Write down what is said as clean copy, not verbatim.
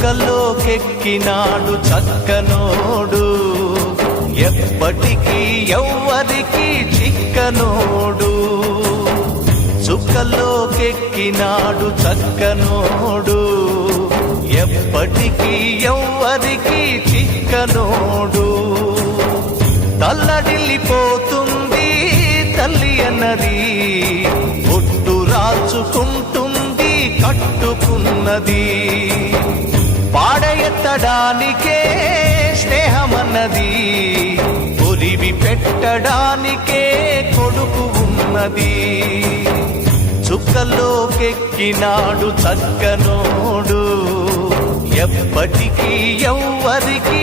చుక్కలోకెక్కినాడు చక్కనోడు, ఎప్పటికీ ఎవ్వరికి చిక్కనోడు. చుక్కలోకెక్కినాడు చక్కనోడు, ఎప్పటికీ ఎవ్వరికి చిక్కనోడు. తల్లడిల్లిపోతుంది తల్లి అన్నది, ఒట్టు రాచుకుంటుంది కట్టుకున్నది. పాడెత్తడానికే స్నేహమన్నది, ఒలివి పెట్టడానికే కొడుకు ఉన్నది. చుక్కలోకెక్కినాడు చక్కనోడు, ఎప్పటికీ ఎవ్వరికి